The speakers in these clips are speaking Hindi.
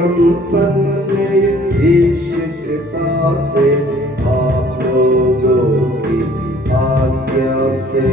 संपन्न ईश कृपा से आप लोगों की आज्ञा से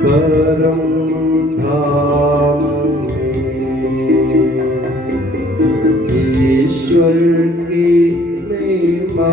परम धाम में ईश्वर की महिमा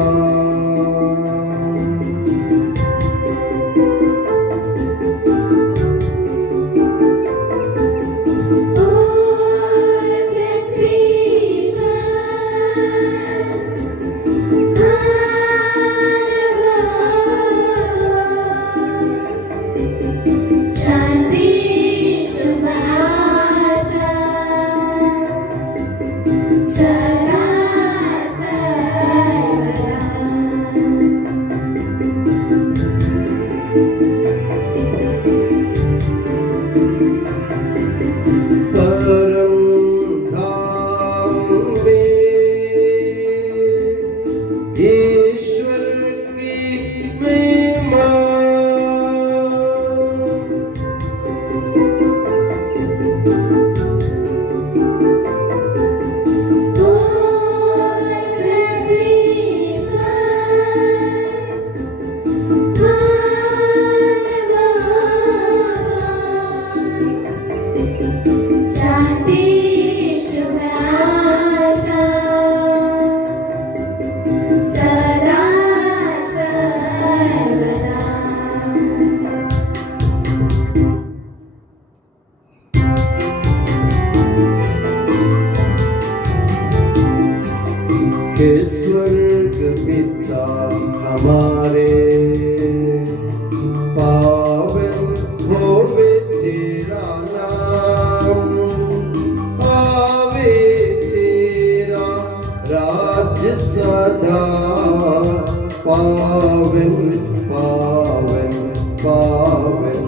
हे स्वर्ग पिता हमारे, पावन होवे तेरा नाम, आवे तेरा राज्य सदा, पावन पावन पावन।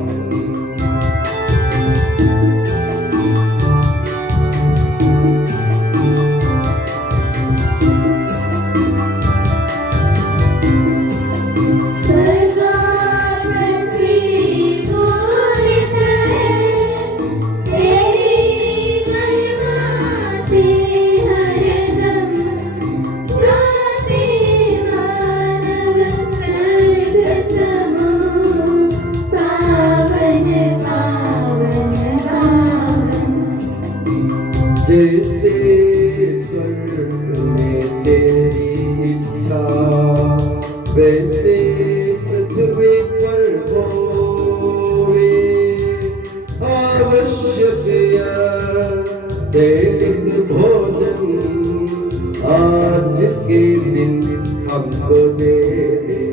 जैसे स्वर्ग में तेरी इच्छा, वैसे पृथ्वी पर होवे, आवश्यक दैनिक भोजन आज के दिन हमको दे दे।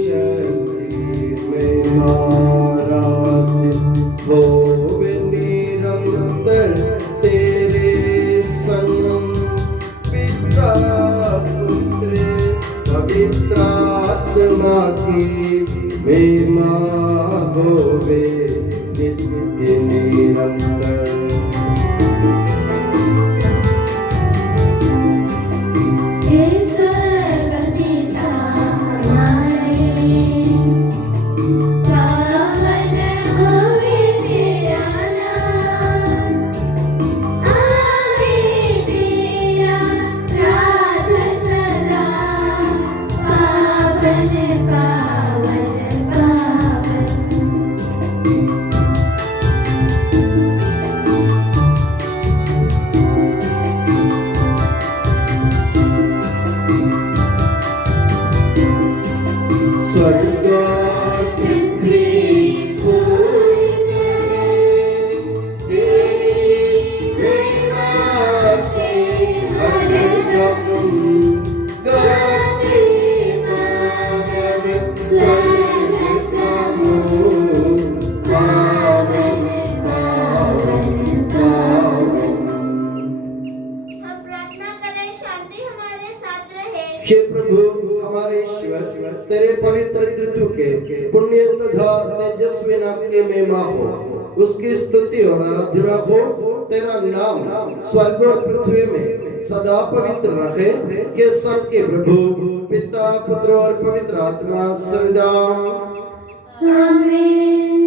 शक्ति में महाराज होवे निरंतर तेरे संग पिता पुत्र पवित्र आत्मा की महिमा होवे नित्य निरंतर। स्वर्ग और पृथ्वी पूरी करे तेरी महिमा से हरदम गाते मानव स्वर्ग समूह पावन पावन पावन। हम प्रार्थना करें, शांति हमारे साथ रहे। हे प्रभु हमारे ईश्वर, तेरे पवित्र त्रित्व के पुण्य तथा तेजस्वी नाम की महिमा हो, उसकी स्तुति और आराधना हो। तेरा नाम स्वर्ग और पृथ्वी में सदा पवित्र रखे कि सबके प्रभु पिता पुत्र और पवित्र आत्मा सदा आमीन।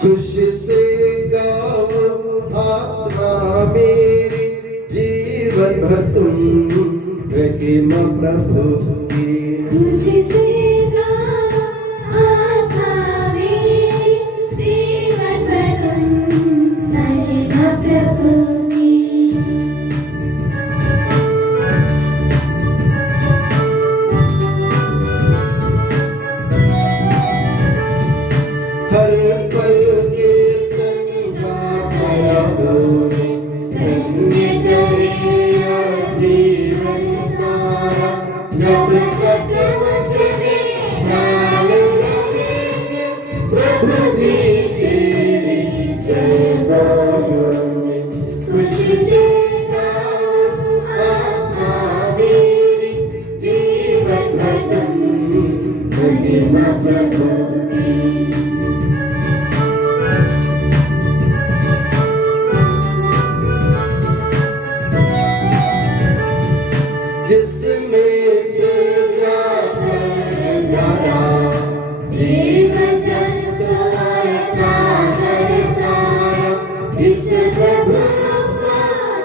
खुशी से गाओ आत्मा मेरी, जीवन भर तुम महिमा प्रभु की। खुशी से गाओ आत्मा मेरी, जीवन भर तुम महिमा प्रभु की। हर पल कीर्तन गाता रहूं, धन्य तेरा जीवन सारा, जब तक मुझ में प्राण रहेंगे प्रभु जी तेरी जय बोलूंगी। खुशी से गाओ आत्मा मेरी, जीवन भर तुम महिमा प्रभु की। जिसने सृजा सर्वधारा, जीव जंतु और सागर सारा, इस प्रभु को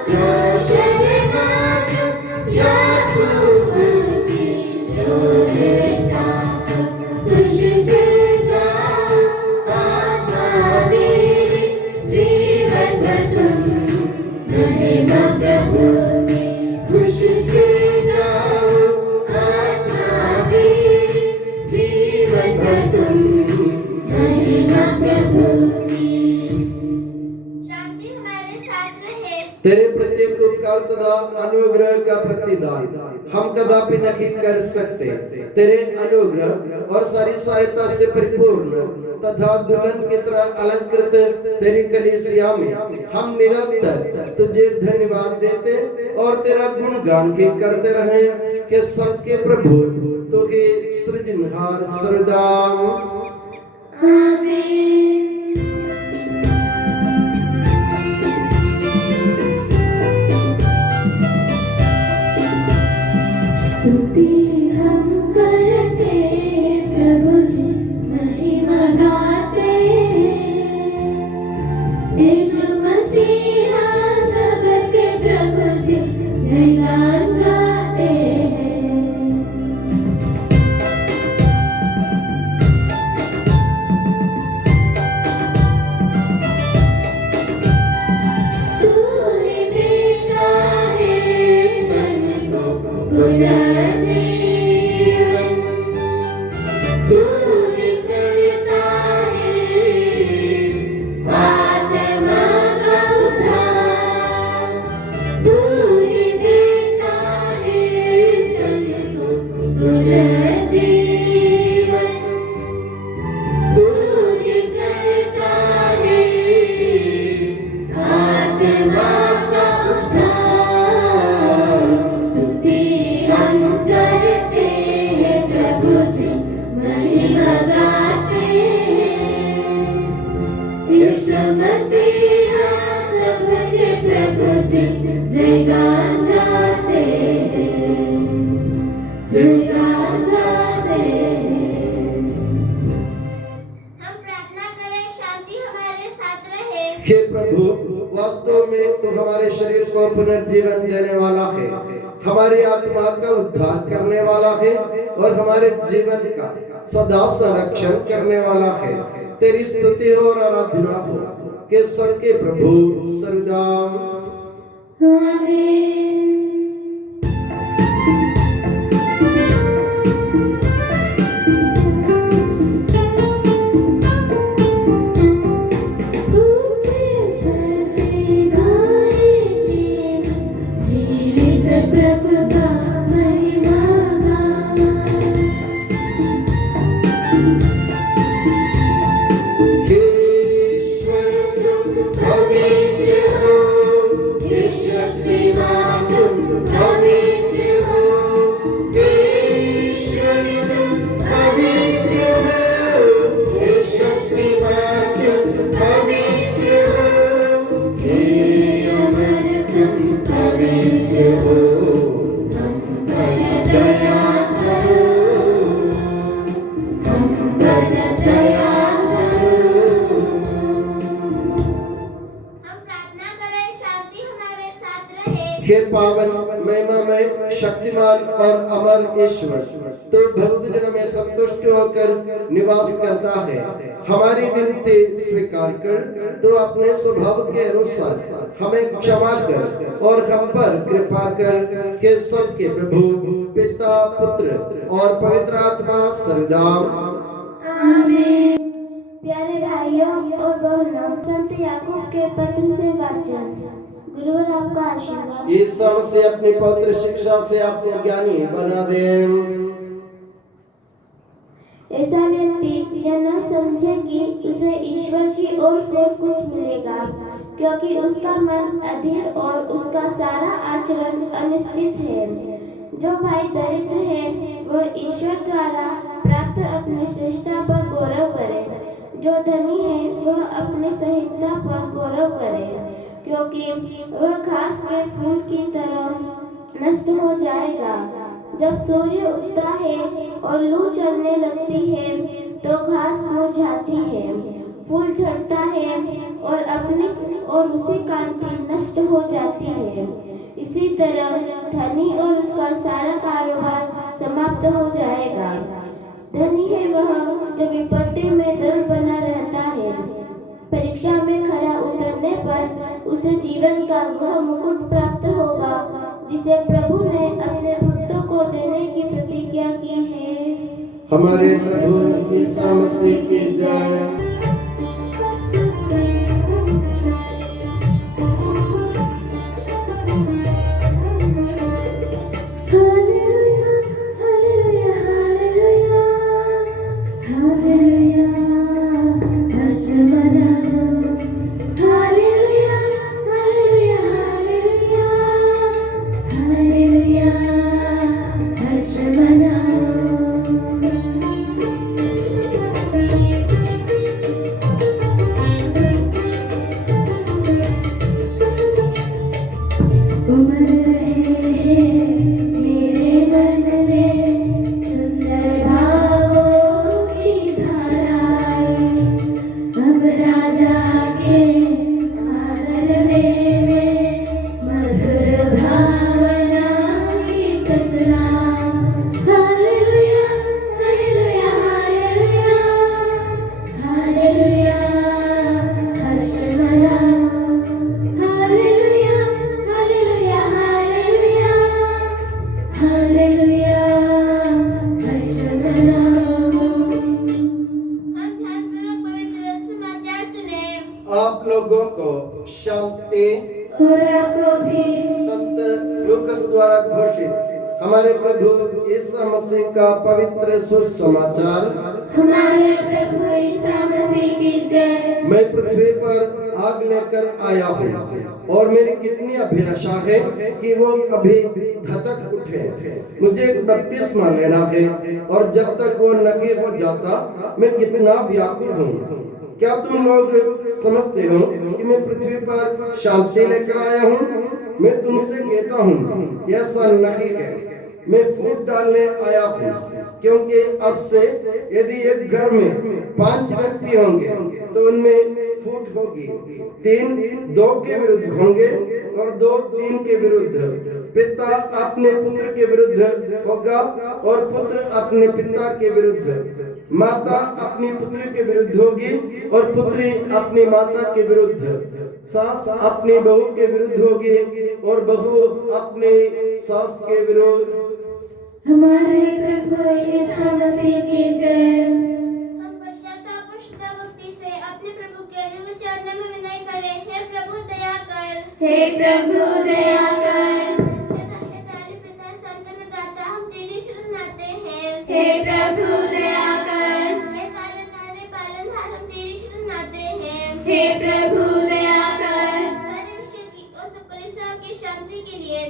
जो शरणागत या की जो लेता। खुशी से गाओ आत्मा मेरी, जीवन भर तुम महिमा प्रभु की। खुशी से गाओ आत्मा मेरी, जीवन भर तुम महिमा प्रभु की। शांति हमारे साथ रहे। तेरे प्रत्येक उपकार तथा अनुग्रह का प्रतिदान हम कदापि नहीं कर सकते। तेरे अनुग्रह और सारी सहायता से परिपूर्ण तथा दुल्हन की तरह अलंकृत तेरी कलीसिया में हम निरंतर तुझे धन्यवाद देते और तेरा गुणगान भी करते रहे कि सबके प्रभु तू ही सृजनहार सदा। आमीन। स्तुति हम करते प्रभु जी, महिमा गाते यीशु मसीहा सबके प्रभु जी, जयगान गाते हैं। तू ही देता है मन को पुनर्जीवन, तू ही करता है यीशु मसीहा सबके प्रभु जी जयगान गाते हैं, जयगान गाते हैं। हम प्रार्थना करें शांति हमारे साथ रहे। हे प्रभु, वास्तव में तू हमारे शरीर को पुनर्जीवन देने वाला है, हमारी आत्मा का उद्धार करने वाला है और हमारे जीवन का सदा संरक्षण करने वाला है। तेरी स्तुति और आराधना हो कि सबके प्रभु सर्वदा आमीन। ऊंचे स्वर से गाएंगे, जीवित प्रभु का महिमा गाना। हे ईश्वर तुम पवित्र हो, हे शक्तिमान तुम पवित्र हो, हे ईश्वर तुम पवित्र हो, हे शक्तिमान तुम पवित्र हो, हे अमर तुम पवित्र हो। हम पर दया करो, हम पर दया करो। हम प्रार्थना करें शांति हमारे साथ रहे। हे पावन महिमामय शक्तिमान और अमर ईश्वर, तो भक्त जन में संतुष्ट होकर निवास करता है। हमारी विनती स्वीकार कर, तो अपने स्वभाव के अनुसार हमें क्षमा कर और हम पर कृपा कर के सबके प्रभु पिता पुत्र और पवित्र आत्मा सर्वदा आमीन। प्यारे भाइयों और बहनों, संत याकूब के पत्र से वाचन। गुरुवर आपका आशीर्वाद। ईसा मसीह अपनी पवित्र शिक्षा से आपको ज्ञानी बना दे। ऐसा व्यक्ति यह न समझे कि उसे ईश्वर की ओर से कुछ मिलेगा, क्योंकि उसका मन अधीर और उसका सारा आचरण अनिश्चित है। जो भाई दरिद्र है वह ईश्वर द्वारा प्राप्त अपनी श्रेष्ठता पर गौरव करे, जो धनी है वह अपनी संहिता पर गौरव करे, क्योंकि वह घास के फूल की तरह नष्ट हो जाएगा। जब सूर्य उगता है और लू चलने लगती है तो घास मुरझाती है, फूल झड़ता है और अपनी और उसी कांति नष्ट हो जाती है। इसी तरह धनी और उसका सारा कारोबार समाप्त हो जाएगा। धनी है वह जो विपत्ति में दृढ़ बना रहता है। परीक्षा में खरा उतरने पर उसे जीवन का वह मुकुट प्राप्त होगा जिसे प्रभु ने अपने भक्तों को देने की प्रतिज्ञा की है। हमारे प्रभु ईसा मसीह की जय। हालेलुया, हालेलुया, हालेलुया, हालेलुया, हर्ष मनाओ। हालेलुया, हालेलुया, हालेलुया, हालेलुया, हर्ष मनाओ। उमड़ रहे हैं मेरे मन में सुंदर भावों की धाराएं। अब राजा के आदर में मधुर भावना की कसना। हालेलुया, हालेलुया, हालेलुया, हालेलुया, हर्ष मनाओ। हालेलुया, हालेलुया, हालेलुया, हालेलुया, हर्ष मनाओ। हम ध्यानपूर्वक पवित्र समाचार सुने। आप लोगों को शांति। और आपको भी। संत लूकास द्वारा घोषित हमारे प्रभु ईसा मसीह का पवित्र सुसमाचार। हमारे प्रभु ईसा मसीह की जय। मैं पृथ्वी पर आग लेकर आया हूँ और मेरी कितनी अभिलाषा है कि वो अभी धतक उठे। मुझे एक बपतिस्मा लेना है और जब तक वो नहीं हो जाता मैं कितना व्याकुल हूँ। क्या तुम लोग समझते हो कि मैं पृथ्वी पर शांति लेकर आया हूँ? मैं तुमसे कहता हूँ ऐसा नहीं है, मैं फूट डालने आया हूँ। क्योंकि अब से यदि एक घर में 5 व्यक्ति होंगे तो उनमें फूट होगी, 3 2 के विरुद्ध होंगे और 2 3 के विरुद्ध। पिता अपने पुत्र के विरुद्ध होगा और पुत्र अपने पिता के विरुद्ध। माता अपनी पुत्री के विरुद्ध होगी और पुत्री अपनी माता के विरुद्ध। सास अपनी बहू के विरुद्ध होगी और बहू अपने सास के विरुद्ध। हमारे प्रभु यीशु मसीह की जय। हम पश्चाताप और शुद्ध भक्ति से अपने प्रभु के दिव्य चरणों में विनय करें। हे प्रभु दया कर, हे प्रभु दया कर। पिता संतन दाता हम तेरी शरण आते हैं। हे प्रभु दया कर। हे तारे तारे पालनहार हम तेरी शरण आते हैं। हे प्रभु दया कर। सारे विश्व की और सब कलीसिया की शांति के लिए,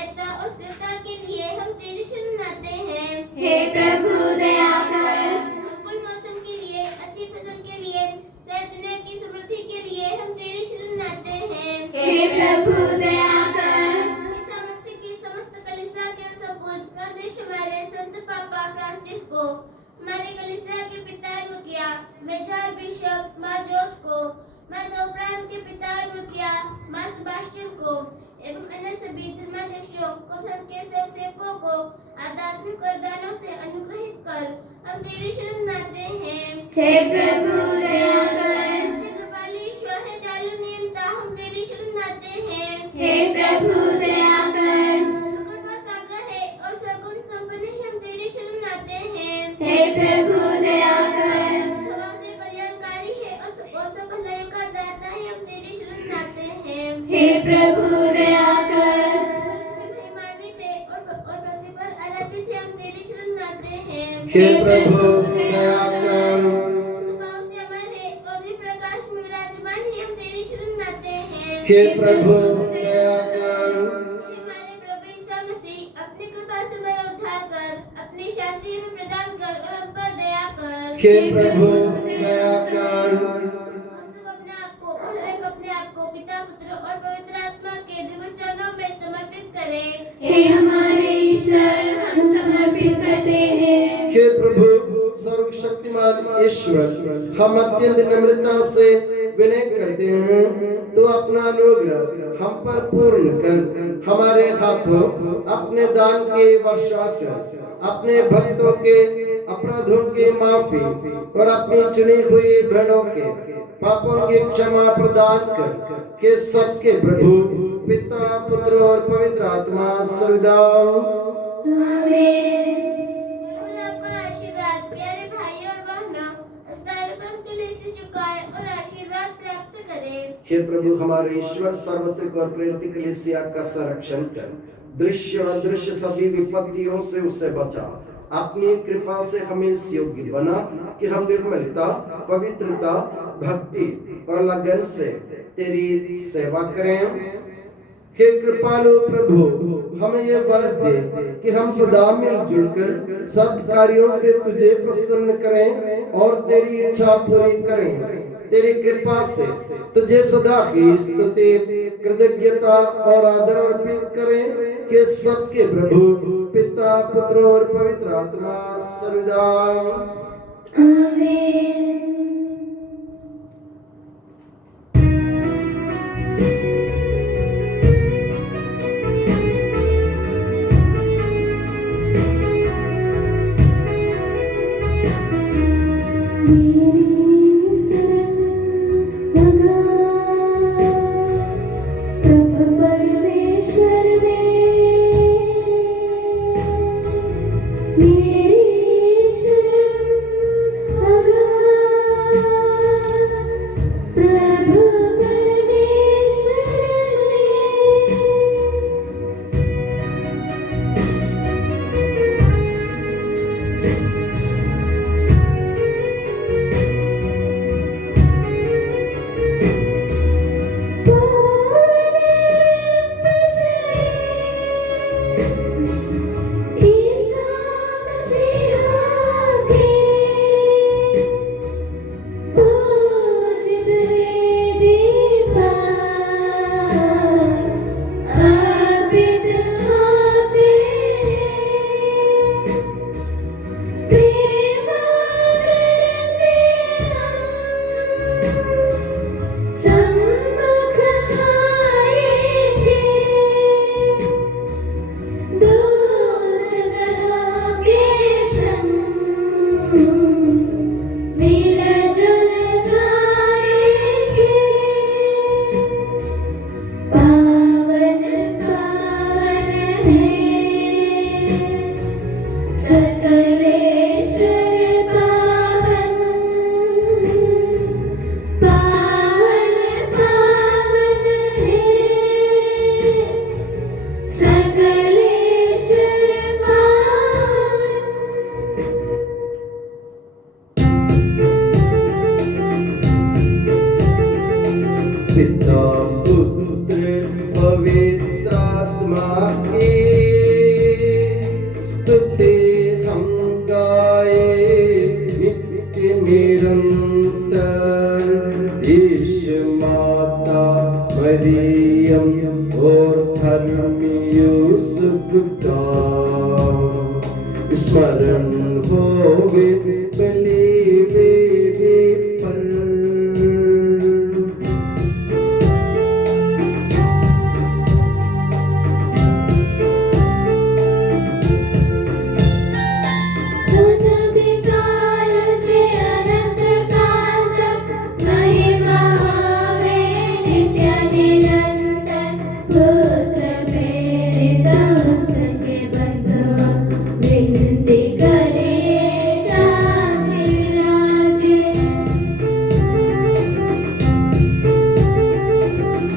एकता और स्थिरता के लिए हम तेरी शरण आते हैं। हे प्रभु दया कर। अनुकूल मौसम के लिए, अच्छी फसल के लिए, सर्दियों की समृद्धि के लिए हम तेरी शरण आते हैं। हे प्रभु दया कर। ईसा मसीह की समस्त कलीसिया के सबूत प्रदेश हमारे संत पापा फ्रांसिस को, हमारे कलीसिया के पिता मुखिया मेजर बिशप माँ जॉर्ज को, माधव प्रांत के पिता मुखिया माँ सेबास्टियन को एवं अन्य सभी धर्माध्यक्षों को, धर्म के सेवकों को आध्यात्मिक वरदानों से अनुग्रहित कर हम तेरी शरण आते हैं। हे प्रभु दया कर। कृपालु ईश्वर है दयालु नियंता हम तेरी शरण आते हैं। हे प्रभु दया कर। कृपा सागर है और सगुण संपन्न है हम तेरी शरण आते हैं। हे प्रभु दया कर। सदा से कल्याणकारी है और सब भलाइयों का दाता है हम तेरी शरण आते हैं। हे प्रभु दया कर। महिमान्वित है और पृथ्वी पर आराधित है हम तेरी शरण आते हैं। हे प्रभु दया कर। स्वभाव से अमर है और प्रकाश में विराजमान है हम तेरी शरण आते हैं। हे प्रभु दया कर। हमारे प्रभु यीशु मसीह अपनी कृपा से हमारा उद्धार कर, अपनी शांति में प्रदान कर और हम पर दया कर। हे प्रभु दया कर। हम सब अपने आप को और एक अपने आप को पिता पुत्र और पवित्र आत्मा के दिव्य चरणों में समर्पित करें। हे हमारे ईश्वर हम समर्पित करते हैं। हे प्रभु सर्वशक्तिमान ईश्वर, हम अत्यंत नम्रता से विनय करते हैं तो अपना अनुग्रह हम पर पूर्ण कर हमारे हाथों अपने दान के वर्षा कर, अपने भक्तों के अपराधों के माफी और अपनी चुनी हुई भेड़ों के पापों की क्षमा प्रदान कर के सबके प्रभु पिता पुत्र और पवित्र आत्मा सर्वदा। आमीन। और आपका आशीर्वाद प्यारे भाई और बहनों अस्तारपन के लिए से चुकाए और आशीर्वाद प्राप्त करें। हे प्रभु हमारे ईश्वर, सार्वत्रिक और प्रेरित कलीसिया का संरक्षण कर, दृश्य और अदृश्य सभी विपत्तियों से उसे बचा, अपनी कृपा से हमें इस योग्य बना कि हम निर्मलता, पवित्रता, भक्ति और लगन से तेरी सेवा करें। हे कृपालु प्रभु, हमें ये वर दे कि हम सदा मिलजुल कर सब कार्यों से तुझे प्रसन्न करें और तेरी इच्छा पूरी करें। तेरी कृपा से तुझे सदा ही स्तुति, कृतज्ञता और आदर अर्पित करें कि सबके प्रभु पिता पुत्र और पवित्र आत्मा सर्वदा। आमीन। मेरी शरण लगा पिता पुत्र पवित्र आत्मा की स्तुति हम गाए नित्य निरंतर। यीशु माता मरियम और धर्मी यूसुफ का स्मरण होवे बलि वेदी पर। अनंतकाल से अनंतकाल तक महिमा होवे नित्य निरंतर। पुत्र प्रेरित उसके बंधुआ विनती करे शांति राजे।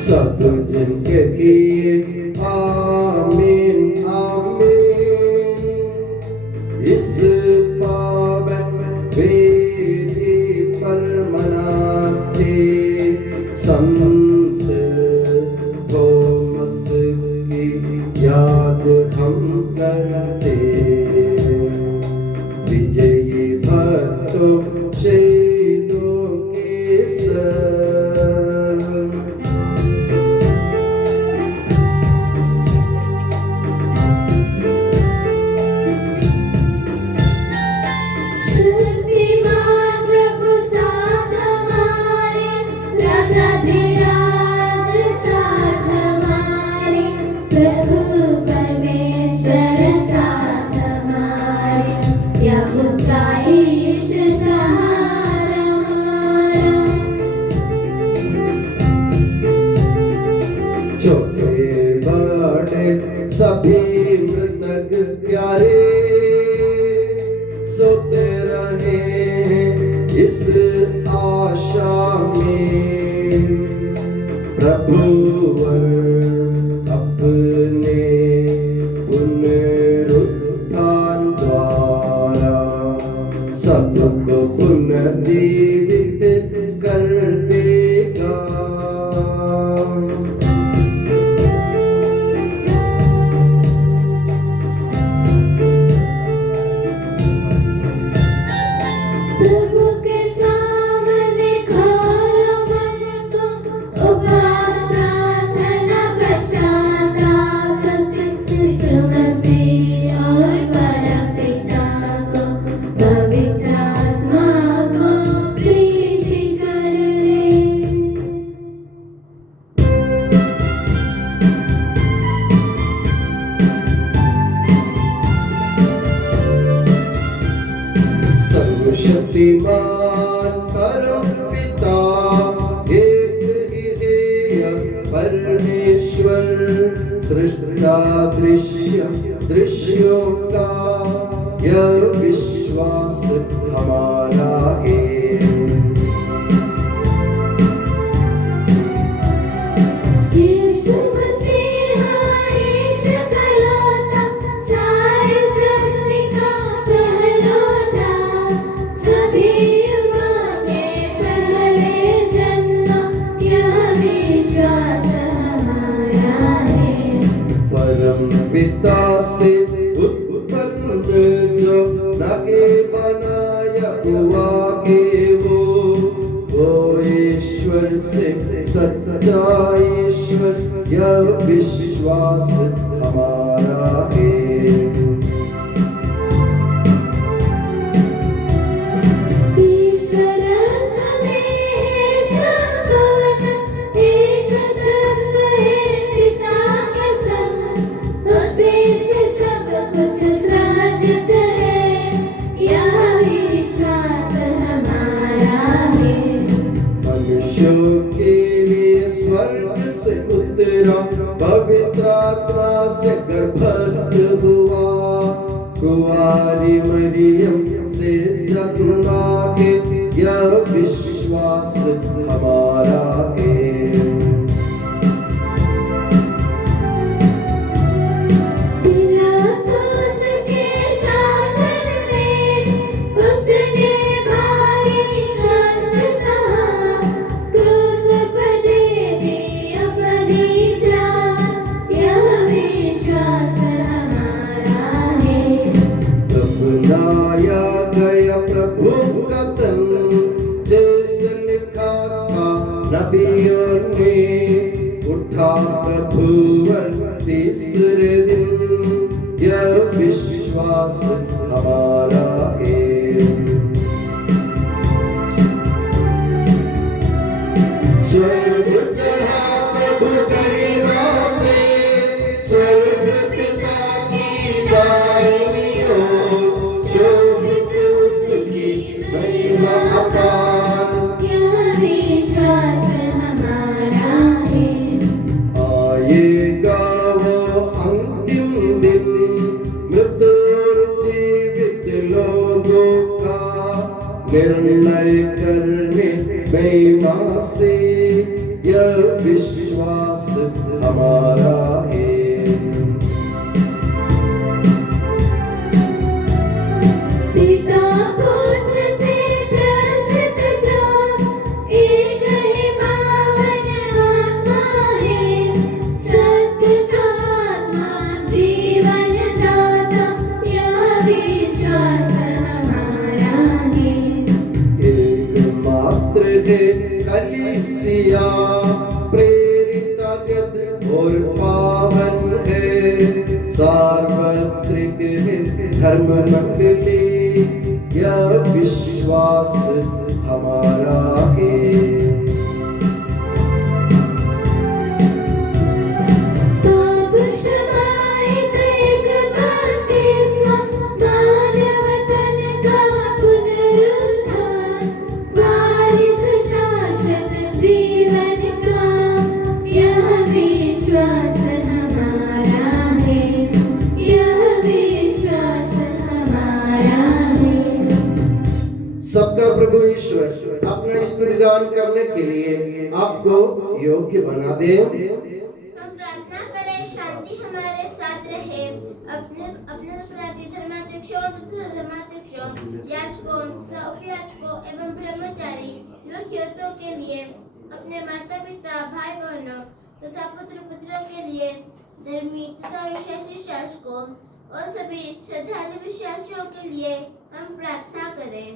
सब जिनके किए आमीन आमीन। इस पावन वेदी पर मनाते संत थोमस की याद हम करते। विजयी भक्तों शहीदों के संग शक्तिमान प्रभु साथ हमारे, राजाधिराज साथ हमारे। प्रभु परमेश्वर साथ हमारे, याकूब का ईश सहारा हमारा। छोटे बड़े सभी मृतक प्यारे सोते रहे इस आशा में। प्रभुवर अपने पुनरुत्थान द्वारा सबको पुनर्जीवित कर देगा। प्रभु के सामने खोलो मन को, उपवास प्रार्थना पश्चाताप से। यीशु मसीह और परमपिता को, पवित्र आत्मा को प्रीति करे। सर्वशक्तिमान परम पिता एक ही है परमेश्वर। सृष्टा दृश्यों का यह विश्वास हमारा है। यीशु मसीह ईश कलौता, सारी सृष्टि का पहलौटा। सभी युगों के पहले जन्म, यह विश्वास हमारा है। परम पिता से उत्पन्न जो नगे बनाया हुआ के वो ईश्वर से सच्चा ईश्वर। यह विश्वास हमारा है। ईश्वर में संपूर्ण, एक तत्व है पिता के संग। उसी से सब कुछ सृजित है, यह विश्वास हमारा है। मनुष्यों के लिए स्वर्ग से उतरा, पवित्र आत्मा से गर्भस्थ हुआ। कुंवारी मरियम से जन्मा के यह विश्वास हमारा है। पिलातुस के शासन में उसने भारी कष्ट सहा, क्रूस पर हमारा है। स्वर्ग चढ़ा प्रभु गरिमा से, स्वर्ग पिता की दाहिनी ओर, शोभित उसकी महिमा अपार। यह विश्वास हमारा है। आएगा वो अंतिम दिन, मृत और जीवित लोगों का निर्णय करने महिमा से, यह विश्वास हमारा है। पिता पुत्र से प्रसिद्ध जो एक ही पावन आत्मा है, सत्य का आत्मा जीवन दाता, यह विश्वास हमारा है। एकमात्र है कलीसिया, प्रेरितगत और पावन है, सार्वत्रिक है धर्म मंडली, यह विश्वास हमारा है। पाप क्षमायित एक बपतिस्मा, मानव तन का पुनरुत्थान, वारिस शाश्वत जीवन का, यह विश्वास हमारा है। यह विश्वास हमारा है। सबका प्रभु ईश्वर अपना स्तुतिगान करने के लिए आपको योग्य बना दे। हम प्रार्थना करें, शांति हमारे साथ रहे। अपने अपराधी धर्माध्यक्षों, याजकों, उपयाजकों एवं ब्रह्मचारी लोकहितों के लिए, अपने माता पिता, भाई बहनों तथा पुत्र पुत्रों के लिए, धर्मी तथा विश्वासी शासकों और सभी श्रद्धालु विश्वासियों के लिए हम प्रार्थना करें।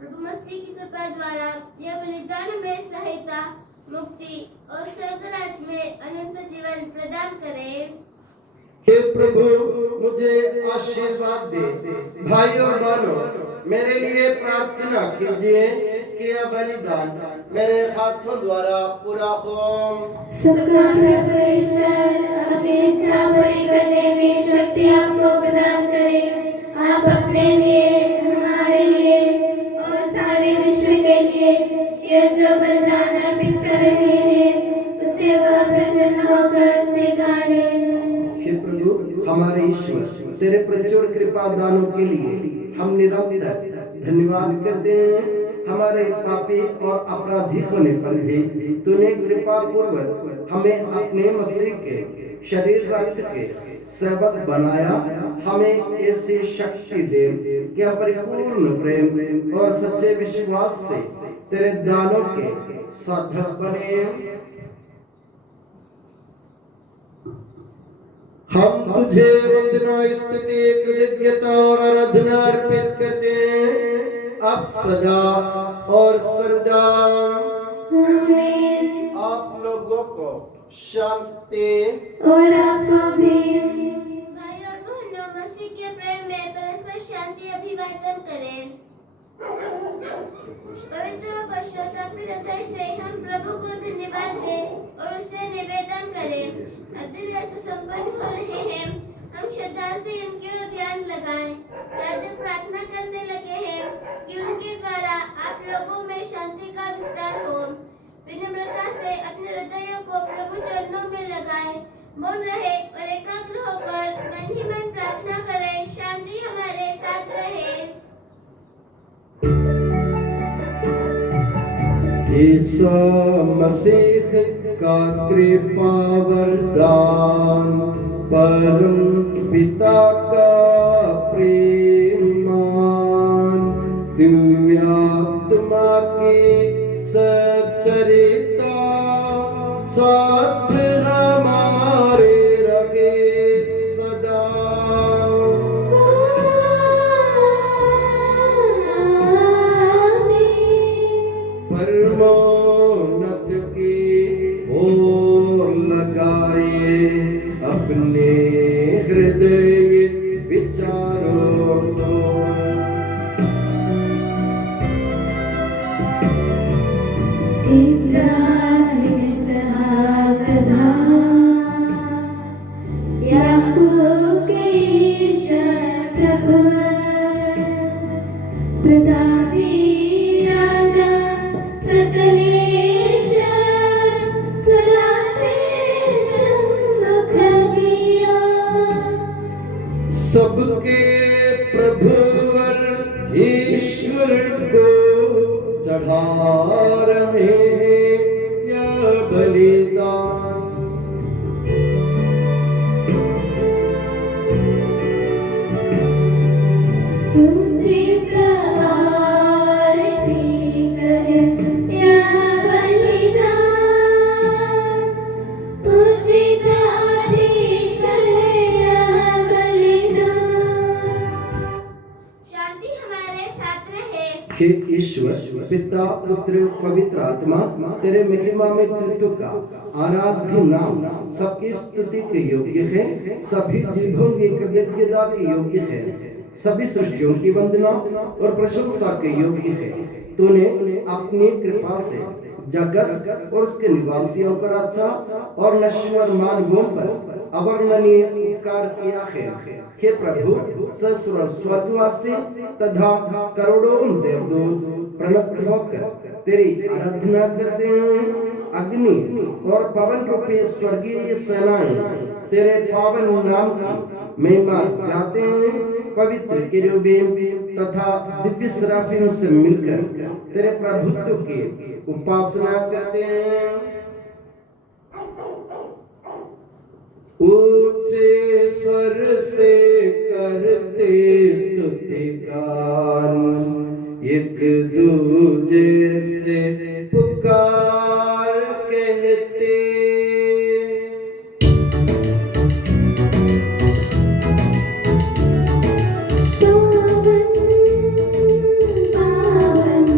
प्रभु मसीह की कृपा द्वारा यह बलिदान में सहायता, मुक्ति और स्वर्ग राज्य में अनंत जीवन प्रदान करे। हे प्रभु मुझे आशीर्वाद दे। भाइयों और बहनों, मेरे लिए प्रार्थना कीजिए कि यह बलिदान मेरे हाथों द्वारा पूरा हो। सबका प्रभु ईश्वर अपनी इच्छा पूरी करने की शक्ति आपको प्रदान करे। आप अपने लिए, हमारे लिए और सारे विश्व के लिए यह जो बलिदान अर्पित कर रहे हैं, उससे वह प्रसन्न होकर स्वीकारे। हे प्रभु हमारे ईश्वर, तेरे प्रचुर कृपा दानों के लिए हम निरंतर धन्यवाद करते हैं। हमारे पापी और अपराधी होने पर भी तूने कृपा पूर्वक हमें अपने मसीह के शरीर रक्त के सेवक बनाया। हमें ऐसी शक्ति दे कि हम परिपूर्ण प्रेम और सच्चे विश्वास से तेरे दानों के साधक बने। हम तुझे वंदना, स्तुति, कृतज्ञता और आराधना अर्पित करते हैं, अब सदा और सर्वदा। आमीन। आप लोगों को शांति। और आपको भी। भाई और बहनों, मसीह के प्रेम में परस्पर शांति अभिवादन करें। पवित्र और पश्चाताप हृदय से हम प्रभु को धन्यवाद दें और उससे निवेदन करें। अद्वितीय संपन्न हो रहे हैं, हम श्रद्धा से इनकी ओर ध्यान लगाएं। याजक प्रार्थना करने लगे हैं कि उनके द्वारा आप लोगों में शांति का विस्तार हो। विनम्रता से अपने हृदयों को प्रभु चरणों में लगाएं, मौन रहे और एकाग्र होकर मन ही मन प्रार्थना करें। शांति हमारे साथ रहे। ईसा मसीह का कृपा वरदान, परम पिता का प्रेमान, दिव्य आत्मा की सच्चरिता साथ हमारे रहे सदा। परमोन्नत की ओर लगाए अपने हृदय विचारों बलिदान। पूजित आरती करे या बलिदान, पूजित आरती करे या बलिदान। शांति हमारे साथ रहे। हे ईश्वर पिता पुत्र पवित्र आत्मा, तेरे महिमा में तत्व का आराध्य नाम सबकी स्तुति के योग्य है, सभी जीवों की कृतज्ञता के योग्य है, सभी सृष्टियों की वंदना और प्रशंसा के योग्य है। तूने अपनी कृपा से जगत और उसके निवासियों पर अच्छा और नश्वर मानवों पर अवर्णनीय उपकार किया है। हे प्रभु, सहस्र स्वर्गवासी तथा करोड़ों देवदूत प्रणत होकर तेरी आराधना करते हैं। अग्नि और पवन रूपी स्वर्गीय सेनाएं तेरे पावन नाम की महिमा गाते हैं। पवित्र केरूबीम तथा दिव्य सराफिम से मिलकर तेरे प्रभुत्व की उपासना करते हैं। ऊंचे स्वर से करते स्तुति गान, एक दूजे से पुकार कहते। पावन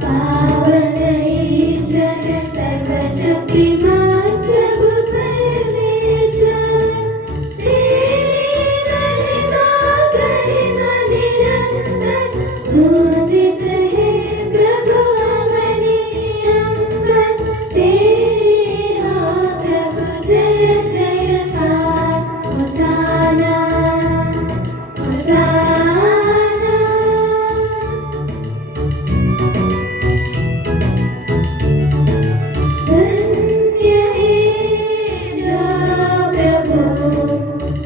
पावन ईश्वर सर्वशक्तिमान प्रभु परमेश्वर, तेरी महिमा निरंतर गूंजित है प्रभु अपने अंगन। तेरा प्रभु जय जयकार, होसाना होसाना। धन्य है जो प्रभु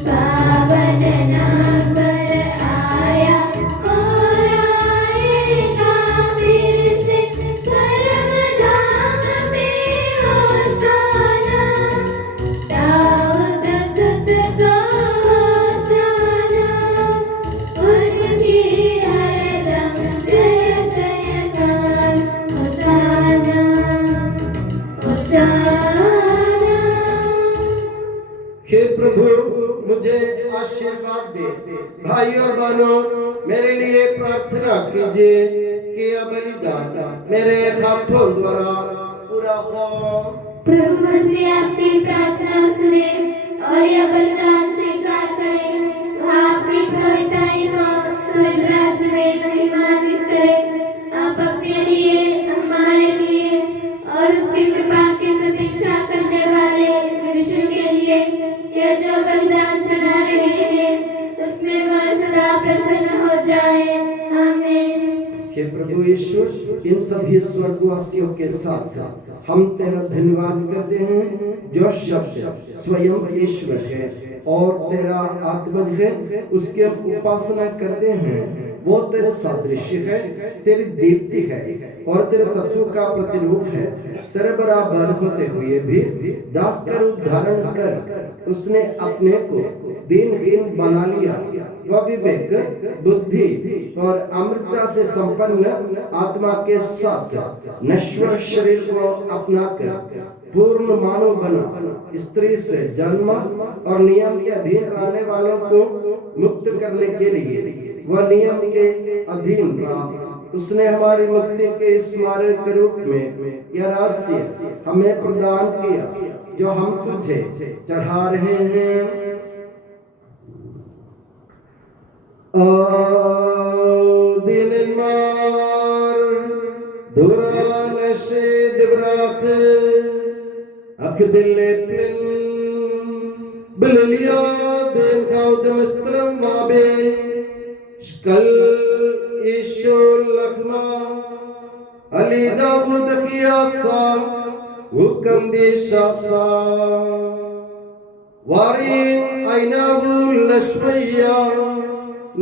पावन नाम पर आया और आएगा फिर से परम धाम में। होसाना दाऊद सुत का होसाना, उनकी हरदम जय जयकार। होसाना होसाना। हे प्रभु, मुझे आशीर्वाद दे। भाई और बहनों, मेरे लिए प्रार्थना कीजिए कि यह बलिदान मेरे हाथों द्वारा पूरा हो। प्रभु मसीह आपकी प्रार्थना सुने और यह बलिदान स्वीकार करें। वह आपकी प्रभुताई को स्वर्ग राज्य में महिमान्वित करें। आप अपने लिए, हमारे लिए और उसकी कृपा की प्रतीक्षा करने वाले विश्व के लिए यह जो बलिदान चढ़ा रहे हैं, उसमें वह सदा प्रसन्न हो जाए। आमीन। हे प्रभु ईश्वर, इन सभी स्वर्गवासियों के साथ हम तेरा धन्यवाद करते हैं, जो शब्द स्वयं ईश्वर है और तेरा आत्मज है। उसके उपासना करते हैं। वो तेरे सादृश्य है, तेरी दीप्ति है और तेरे तत्व का प्रतिरूप है। तेरे बराबर होते हुए भी दास का रूप धारण कर उसने अपने को दीनहीन बना लिया। वह विवेक, बुद्धि और अमृतता से संपन्न आत्मा के साथ नश्वर शरीर को अपनाकर पूर्ण मानव बना। स्त्री से जन्म और नियम के अधीन रहने वालों को मुक्त करने के लिए वह नियम के अधीन रहा। उसने हमारी मुक्ति के स्मारक के रूप में यह रहस्य हमें प्रदान किया, जो हम तुझे चढ़ा रहे हैं। Dinilmar duran eşid bırak akdille plin billiya din kavd mistram vabe şkal işul lakhma Ali Davud kiyasa hukam di şasa wari aynabul lashmiya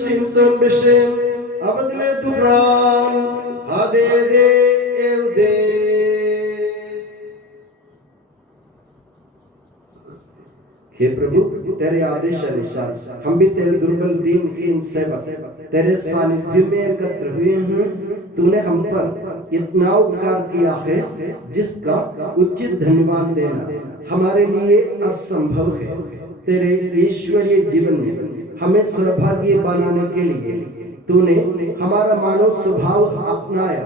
Sinton bishim abadle turan hade de evdes हे प्रभु तेरे आदेश अनुसार हम भी तेरे दुर्बल दीनहीन सेवक तेरे सानिध्य में एकत्र हुए हैं। तूने हम पर इतना उपकार किया है जिसका उचित धन्यवाद देना हमारे लिए असंभव है। तेरे ईश्वरीय जीवन में हमें सहभागी बनाने के लिए तूने हमारा मानव स्वभाव अपनाया।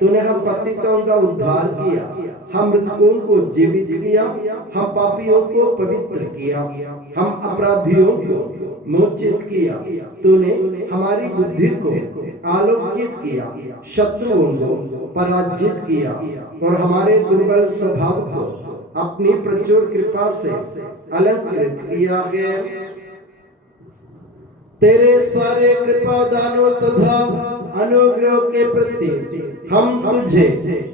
तूने हम पतितों का उद्धार किया, हम मृतकों को जीवित किया, हम पापियों को पवित्र किया, हम अपराधियों को मोचित किया। तूने हमारी बुद्धि को आलोकित किया, शत्रुओं को पराजित किया और हमारे दुर्बल स्वभाव को अपनी प्रचुर कृपा से अलंकृत किया है। तेरे सारे कृपा दानों तथा अनुग्रह के प्रति हम तुझे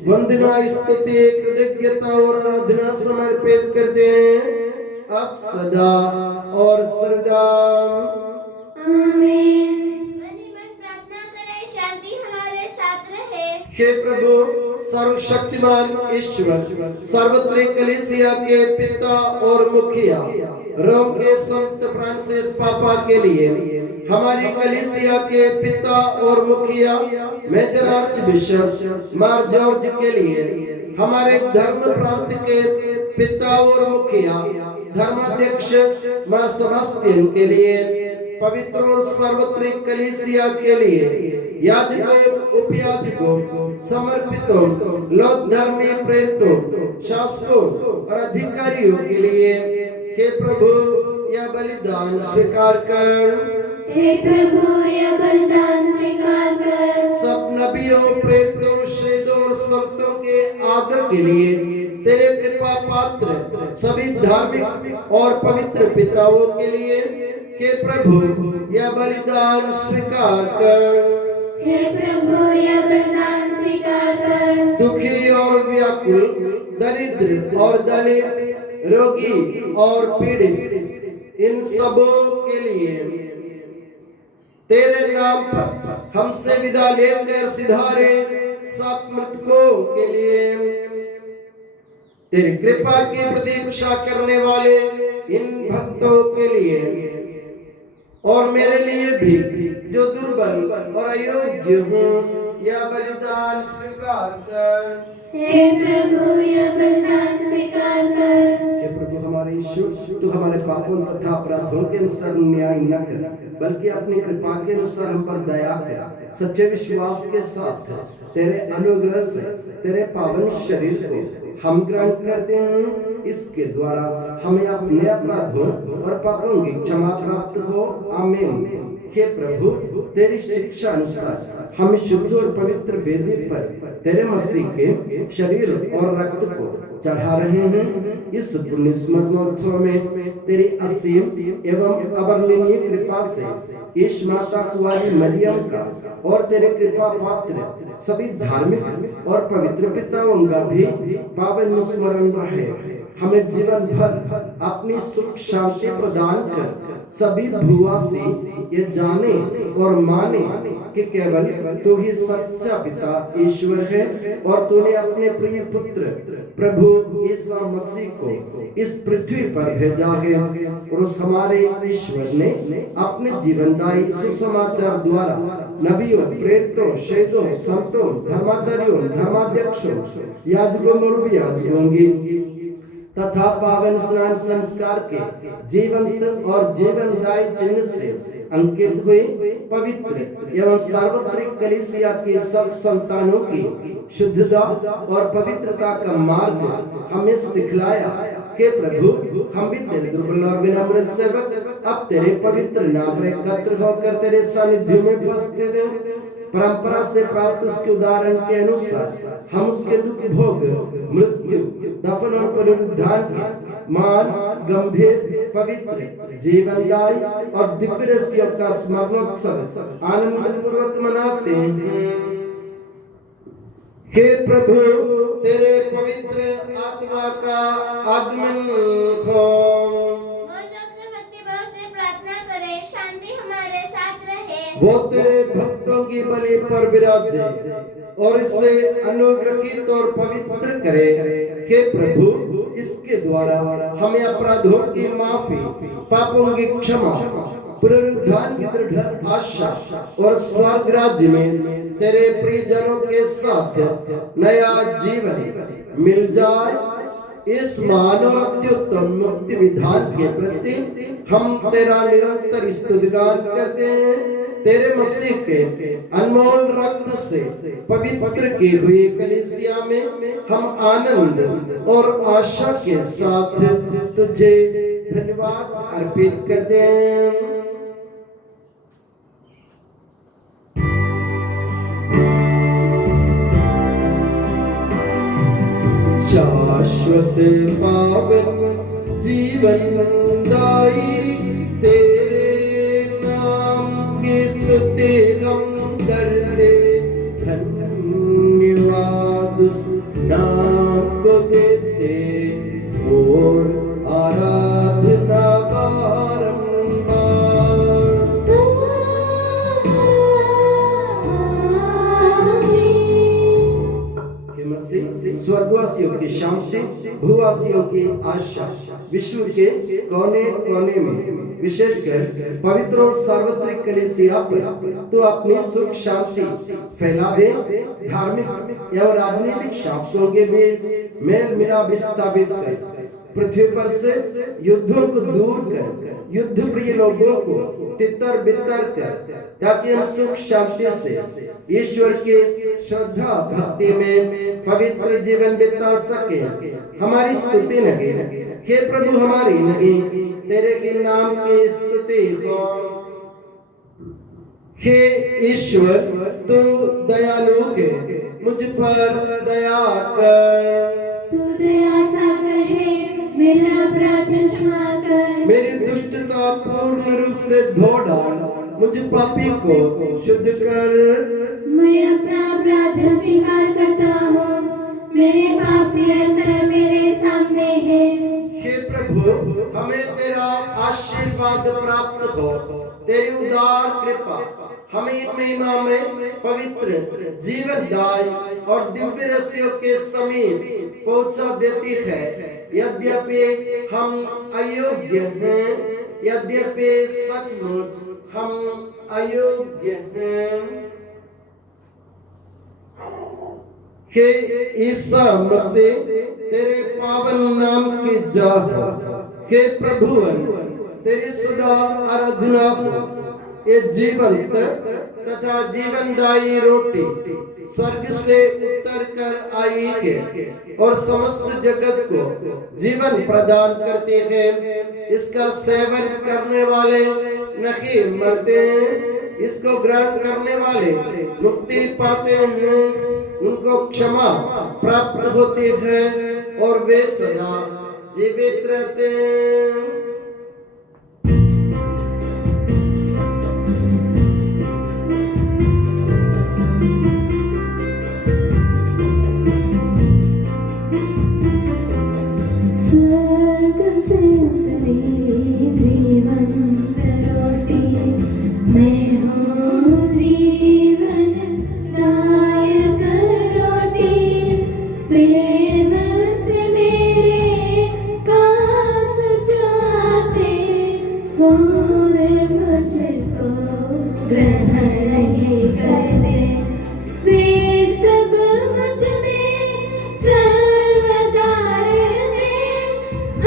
वंदना स्तुति कृतज्ञता और आराधना समर्पित करते हैं अब सदा और सर्वदा आमीन। प्रार्थना करें, शांति हमारे साथ रहे। हे प्रभु सर्वशक्तिमान ईश्वर सर्वत्र कलीसिया के पिता और मुखिया रोम के संत फ्रांसिस पापा के लिए हमारी कलीसिया के पिता और मुखिया मेजर आर्च बिशप मार जॉर्ज के लिए हमारे धर्म प्रांत के पिता और मुखिया धर्माध्यक्ष मार सेबास्टियन के लिए पवित्र और सार्वत्रिक कलीसिया के लिए याजकों उपयाजकों समर्पितों लोक धर्मी प्रेरितों शासकों और अधिकारियों के लिए हे प्रभु यह बलिदान स्वीकार कर। हे प्रभु यह बलिदान स्वीकार कर। सब नबियों प्रेरितों शहीदों और संतों के आदर के लिए तेरे कृपा पात्र सभी धार्मिक और पवित्र पिताओं के लिए हे प्रभु यह बलिदान स्वीकार कर। हे प्रभु यह बलिदान स्वीकार कर। दुखी और व्याकुल दरिद्र और दलित रोगी और पीड़ित इन सबों के लिए तेरे नाम पर हमसे विदा लेकर सिधारे सब मृतकों के लिए तेरी कृपा की प्रतीक्षा करने वाले इन भक्तों के लिए और मेरे लिए भी जो दुर्बल और अयोग्य हूँ यह बलिदान स्वीकार कर। हे प्रभु यह बलिदान स्वीकार कर। हे प्रभु हमारे ईश्वर तू हमारे पापों तथा अपराधों के अनुसार न्याय न कर बल्कि अपनी कृपा के अनुसार हम पर दया कर। सच्चे विश्वास के साथ तेरे अनुग्रह से तेरे पावन शरीर को हम ग्रहण करते हैं। इसके द्वारा हमें अपने अपराधों और पापों की क्षमा प्राप्त हो। आमीन। हे प्रभु तेरी शिक्षा अनुसार हम शुद्ध और पवित्र वेदी पर तेरे मसीह के शरीर और रक्त को चढ़ा रहे हैं। इस पुण्य स्मरणोत्सव में तेरी असीम एवं अवर्णनीय कृपा से इस माता कुंवारी मरियम का और तेरे कृपा पात्र सभी धार्मिक और पवित्र पिताओं का भी पावन स्मरण रहे। हमें जीवन भर अपनी सुख शांति प्रदान कर सभी भूवासी ये जाने और माने कि केवल तू ही सच्चा पिता ईश्वर है और तूने अपने प्रिय पुत्र प्रभु यीशु मसीह को इस पृथ्वी पर भेजा है। और उस हमारे ईश्वर ने अपने जीवनदायी सुसमाचार द्वारा नबियों, प्रेरितों, शहीदों, संतों, धर्माचार्यों, धर्माध्यक्षों, याजकों और याजकों तथा पावन स्नान संस्कार के जीवंत और जीवनदायी चिन्ह से अंकित हुए पवित्र एवं सार्वत्रिक कलीसिया के सब संतानों की शुद्धता और पवित्रता का मार्ग हमें सिखलाया। हे प्रभु, हम भी तेरे दुर्बल और विनम्र सेवक अब तेरे पवित्र नाम पर एकत्र होकर तेरे सानिध्य में उपस्थित हैं। परंपरा से प्राप्त उसके उदाहरण के अनुसार हम उसके दुख भोग, मृत्यु, दफन और पुनरुत्थान के मान गंभीर, पवित्र, जीवनदायी और दिव्य रहस्यों का स्मरणोत्सव आनंद पूर्वक मनाते हैं। हे प्रभु, तेरे पवित्र आत्मा का आगमन हो। वो तेरे भक्तों की बलि पर विराजे और इसे अनुग्रहित और पवित्र करे। हे प्रभु, इसके द्वारा हमें अपराधों की माफी, पापों की क्षमा, पुनरुत्थान की दृढ़ आशा और स्वर्ग राज्य में तेरे प्रियजनों के साथ नया जीवन मिल जाए। इस महान और अत्युत्तम मुक्ति विधान के प्रति हम तेरा निरंतर स्तुतिगान करते हैं। तेरे मसीह के अनमोल रक्त से पवित्र की हुई कलीसिया में हम आनंद और आशा के साथ तुझे धन्यवाद अर्पित करते हैं। शाश्वत पावन जीवनदायी तेरे नाम की स्तुति हम करते, धन्यवाद उस नाम को देते और आराधना स्वर्गवासियों की शांति, भूवासियों की आशा, विश्व के कोने कोने में विशेषकर पवित्र और सार्वत्रिक कलीसिया पर तो अपनी सुख शांति फैला दे। धार्मिक एवं राजनीतिक शास्त्रों के बीच मेल मिलाप स्थापित कर पृथ्वी पर से युद्धों को दूर कर युद्ध प्रिय लोगों को तितर बितर कर, ताकि हम सुख शांति से ईश्वर के श्रद्धा भक्ति में पवित्र जीवन बिता सके। हमारी स्तुति नहीं, हे प्रभु, हमारी नहीं, तेरे के नाम की स्तुति हो। हे ईश्वर, तू दयालु है, मुझ पर दया कर। तू दया सागर है, मेरा अपराध क्षमा कर। मेरी दुष्टता पूर्ण रूप से धो डाल, मुझ पापी को शुद्ध कर। मैं अपना अपराध स्वीकार करता हूँ, मेरे पाप निरंतर मेरे सामने है। हे प्रभु, हमें तेरा आशीर्वाद प्राप्त हो। तेरी उदार कृपा हमें इन महिमा में पवित्र जीवनदायी और दिव्य रहस्यों के समीप पहुंचा देती है। यद्यपि हम अयोग्य हैं, यद्यपि सचमुच हम अयोग्य हैं। हे ईसा मसीह, तेरे पावन नाम की जाह, हे प्रभु, तेरी सदा आराधना हो। ये जीवंत तथा जीवनदायी रोटी स्वर्ग से उतर कर आई है और समस्त जगत को जीवन प्रदान करते हैं। इसका सेवन करने वाले नहीं मरते, इसको ग्रहण करने वाले मुक्ति पाते हैं। उनको क्षमा प्राप्त होती है और वे सदा जीवित रहते हैं। स्वर्ग से उतरे जीवन मैं हूँ जीवन दायक रोटी, प्रेम से मेरे पास जो आते वो मुझको ग्रहण ही करते। वे सब मुझ में सर्वदा रहते,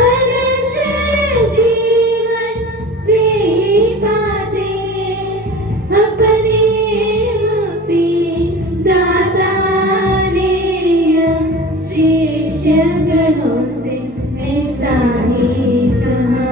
अनश्वर जीवन वे पाते। अपने मुक्ति दाता ने शिष्य गणों से ऐसा ही कहा।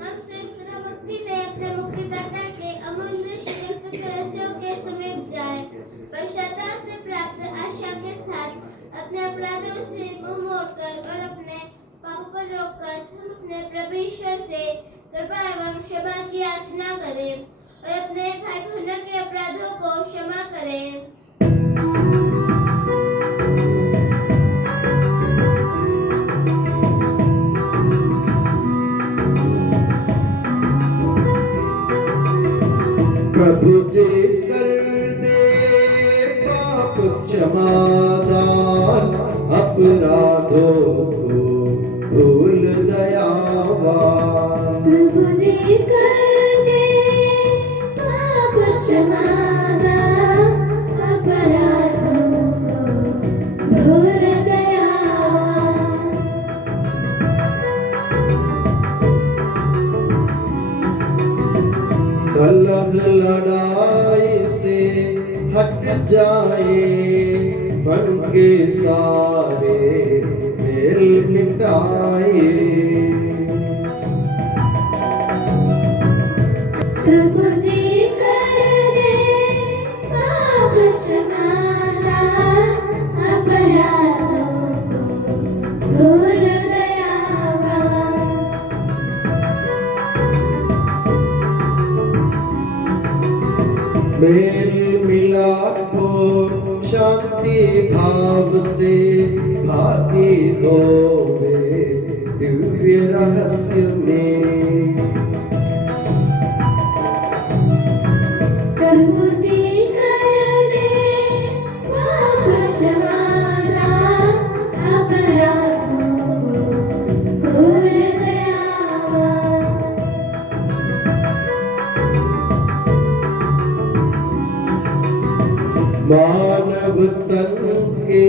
हम शीघ्र भक्ति से अपने मुक्तिदाता के अमूल्य श्रीयुक्त चरणों के समीप जाएं। पश्चाताप से प्राप्त आशा के साथ अपने अपराधों से मुंह मोड़कर और अपने पापों पर रोककर हम अपने प्रभु ईश्वर से कृपा एवं क्षमा की याचना करें और अपने भाई बहनों के अपराधों को क्षमा करें। प्रभु जी कर दे पाप क्षमादान, अपराधों को भूल दयावान। प्रभु जी कर दे पाप क्षमादान, अपराधों को भूल दयावान। कलह लड़ाई से हट जाए, मन के सारे मेल मिटाए। प्रभु जी कर दे पाप क्षमादान, अपराधों को भूल दयावान। मेल मिलाप हो शांति भाव से भाती होवे दिव्य रहस्य में। प्रभु जी कर दे पाप क्षमादान, अपराधों को भूल दयावान। मानव तन के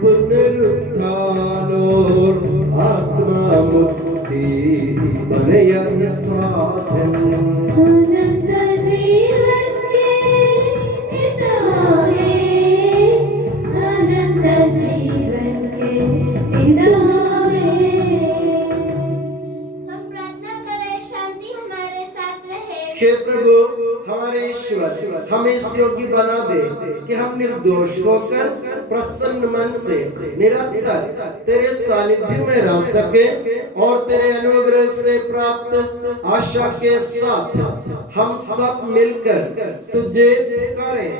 पुनरुत्थान और आत्मा मुक्ति बने यह साधन। अनंत जीवन के हितों में, अनंत जीवन के हितों में। हम प्रार्थना करें शांति हमारे साथ रहे। हे प्रभु हमारे ईश्वर, हमें इस योग्य बना दे कि हम निर्दोष होकर प्रसन्न मन से निरंतर तेरे सानिध्य में रह सके और तेरे अनुग्रह से प्राप्त आशा के साथ हम सब मिलकर तुझे पुकारें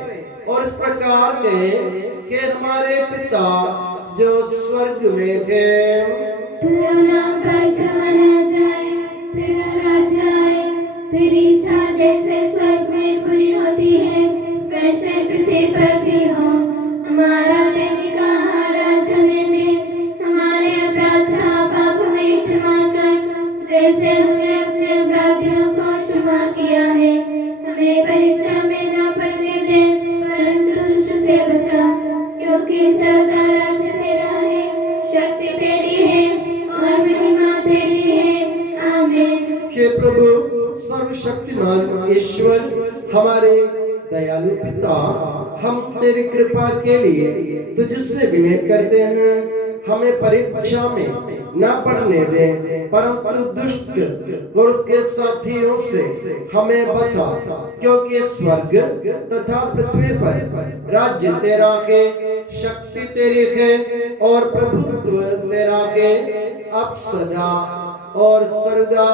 और इस प्रकार कहें कि हमारे पिता जो स्वर्ग में है, तेरा नाम पवित्र माना जाए, तेरा राज्य आए, तेरी इच्छा जैसे स्वर्ग में पूरी होती है वैसे पृथ्वी पर भी हो। हमारा दैनिक आहार आज हमें दे, हमारे अपराध का पाप हमें क्षमा कर, जैसे हमने अपने अपराधियों को क्षमा किया है। हमें परीक्षा में न पड़ने दे, परंतु दुष्ट से बचा, क्योंकि सर्वदा राज्य तेरा है, शक्ति तेरी है और महिमा तेरी है। आमीन। हे प्रभु सर्वशक्तिमान ईश्वर, हमारे दयालु पिता, हम तेरी कृपा के लिए तुझसे विनय करते हैं। हमें परीक्षा में न पढ़ने दे, परंतु दुष्ट और उसके साथियों से हमें बचा, क्योंकि स्वर्ग तथा पृथ्वी पर राज्य तेरा है, शक्ति तेरी है और प्रभुत्व तेरा है, अब सदा और सदा।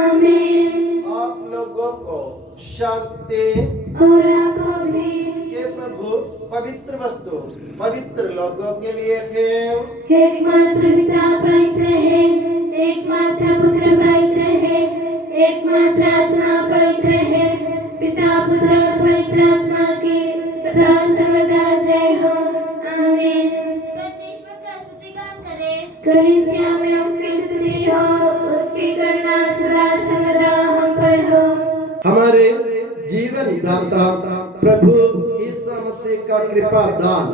आमीन। आप लोगों को शांति। और आपको भी। ये प्रभु पवित्र वस्तु पवित्र लोगों के लिए है। एकमात्र पिता पवित्र है, एकमात्र पुत्र पवित्र है, एकमात्र आत्मा पवित्र है। पिता पुत्र और पवित्र आत्मा की सदा सर्वदा जय हो। आमीन। परमेश्वर का स्तुतिगान करें। कलीसिया में उसकी स्तुति हो, उसकी करुणा सदा सर्वदा हम पर हो। हमारे जीवन दाता प्रभु यीशु मसीह का कृपा दान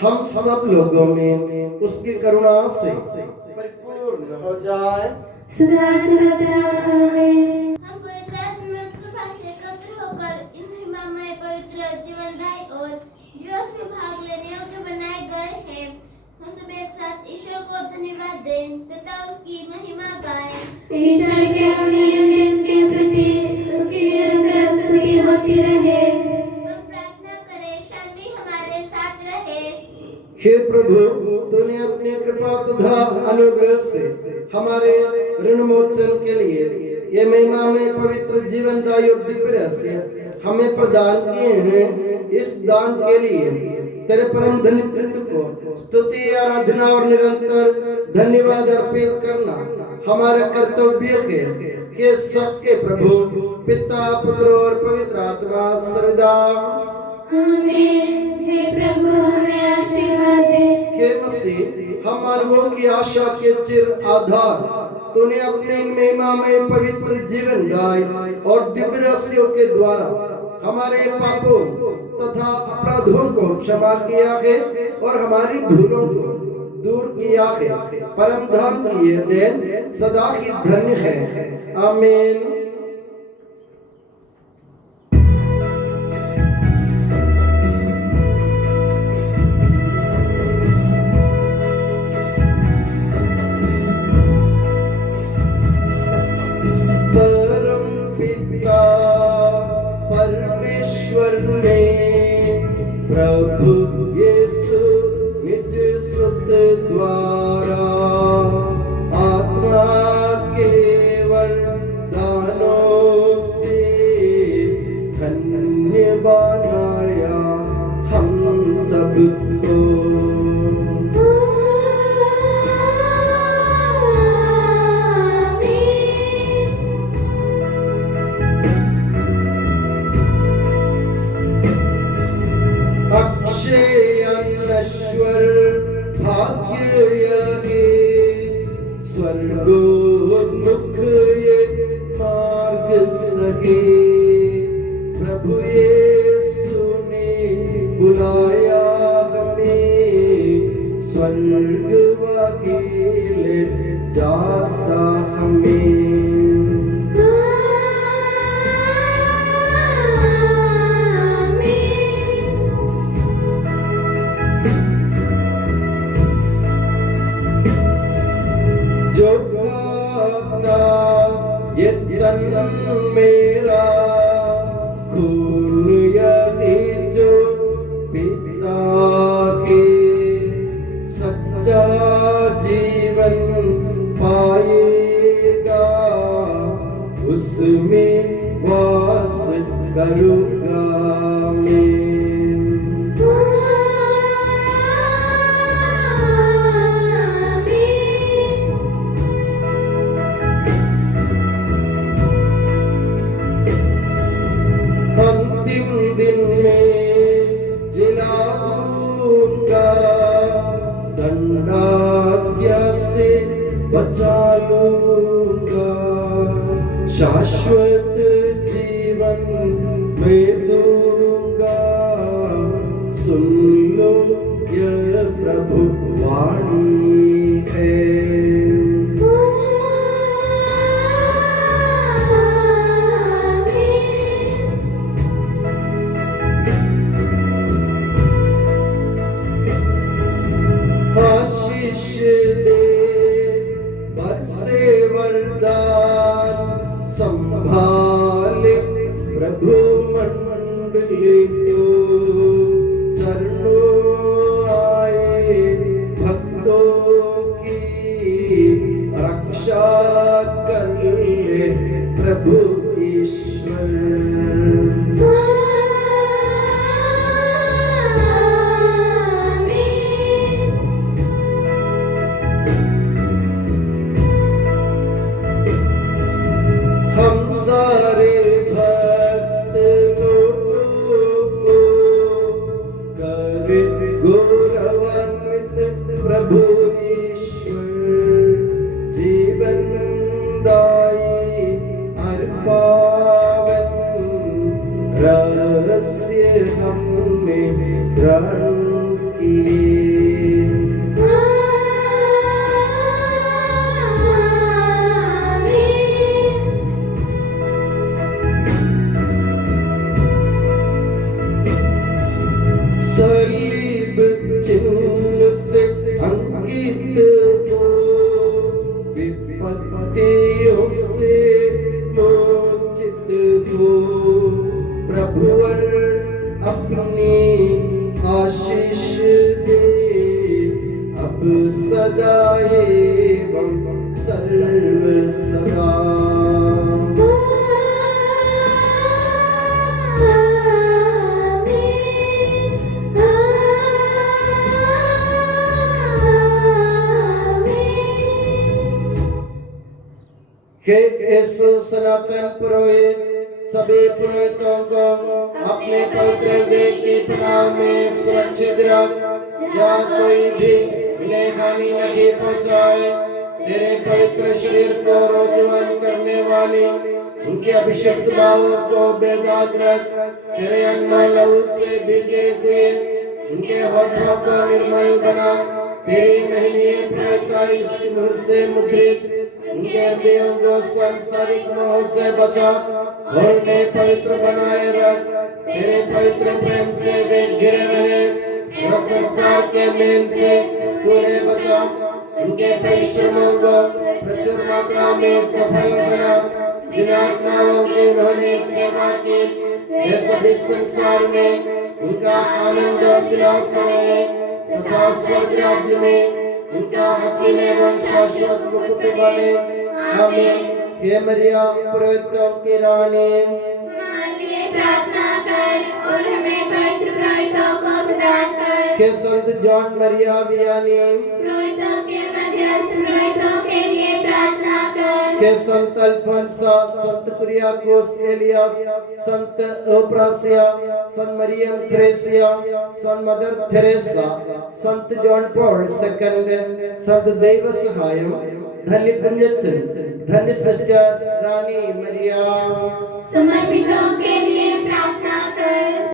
हम सब लोगों में उसकी करुणा से परिपूर्ण हो जाए। सदा सर्वदा आमीन। हम पवित्र आत्मा में कृपा से एकत्र होकर इन महिमामय पवित्र जीवनदायी और दिवस में भाग लेने योग्य बनाए गए हैं। हम सब एक साथ ईश्वर को धन्यवाद दें तथा उसकी महिमा गाएं। ईश्वर के अगुणीय दिन के प्रति उसकी निरंतर स्तुति होती रहे। हम प्रार्थना करें, शांति हमारे साथ रहे। हे प्रभु, तूने अपनी कृपा तथा अनुग्रह से हमारे ऋण मोचन के लिए ये महिमा में पवित्र जीवनदायी और दिव्य रहस्य हमें प्रदान किए हैं। इस दान के लिए तेरे परम धन्य को स्तुति, आराधना और निरंतर धन्यवाद अर्पित करना हमारा कर्तव्य है कि सबके प्रभु पिता पुत्र और पवित्र आत्मा सर्वदा। आमीन। हे प्रभु हमें आशीर्वाद दे। हे मसीह, हम मानवों की आशा के चिर आधार, तूने अपने इन महिमा में पवित्र जीवनदायी और दिव्य रहस्यों के द्वारा हमारे पापों तथा अपराधों को क्षमा किया है और हमारी भूलों को दूर किया है। परम धाम की ये देन सदा ही धन्य है। आमीन। परमेश्वर ने प्रभु यीशु निज सुत द्वारा आत्मा के वरदानों से धन्य बनाया हम सबको। अनश्वर भाग्य ये स्वर्गोन्मुख ये मार्ग सगे, प्रभु यीशु ने बुलाया हमें, स्वर्ग वकील जाता हमें। ये तन मेरा खून यही जो पिता के सच्चा जीवन पाएगा, उसमें वास करूँगा मैं। अंतिम दिन में जिलाऊंगा, दंडाज्ञा से बचा लूंगा, शाश्वत जीवन में दूंगा। सुन लो यह प्रभु वाणी है। प्रभु मंडली को चरणों आए भक्तों की रक्षा कर ले प्रभु ईश्वर। हम सारे भक्त लोगों को कर गौरवान्वित प्रभु ईश्वर। जीवन दायी हर पावन रहस्य हमने ग्रहण किए। सलीब चिन्ह से अंकित हो विपत्तियों से मोचित हो प्रभुवर अपनी आशीष दे अब सदा एवं सर्व सदा। हे यीशु सनातन पुरोहित सभी पुरोहितों को अपने पवित्र देह की पनाह में सुरक्षित रख, जहाँ कोई भी इन्हें हानि नहीं पहुँचाए। तेरे पवित्र शरीर को रोजुआन करने वाली उनके अभिषिक्त भावों को बेदाग रख। तेरे अनमोल लहू से भीगे हुए उनके होठों को निर्मल बना। तेरी महनीय प्रियता इस मुहर से मुद्रित उनके हृदयों को सांसारिक मोह से बचा और उन्हें पवित्र बनाए रख। तेरे पवित्र प्रेम से वे घिरे रहे और संसार के मेल से तूने बचा। उनके परिश्रमों को प्रचुर मात्रा में सफल बना। जिन आत्माओं की उन्होंने सेवा की वे सभी संसार में उनका आनंद और दिलासा है तथा स्वर्ग राज्य में उनका हसीन एवं शाश्वत मुकुट बने। आमीन। हे मरिया पुरोहितों की रानी, हमारे लिए प्रार्थना कर और हमें पवित्र पुरोहितों को प्रदान कर। हे संत जॉन मरिया वियानी, पुरोहितों के मध्यस्थ पुरोहितों के लिए प्रार्थना कर। हे संत अल्फोंसा, संत कुरियाकोस एलियास, संत ओप्रासिया, संत मरियम थ्रेसिया, संत मदर थेरेसा, संत जॉन पॉल सेकंड, संत देव सहायम, धन्य पुण्यचन, धन्य सिस्टर रानी मरिया, समर्पितों के लिए प्रार्थना कर।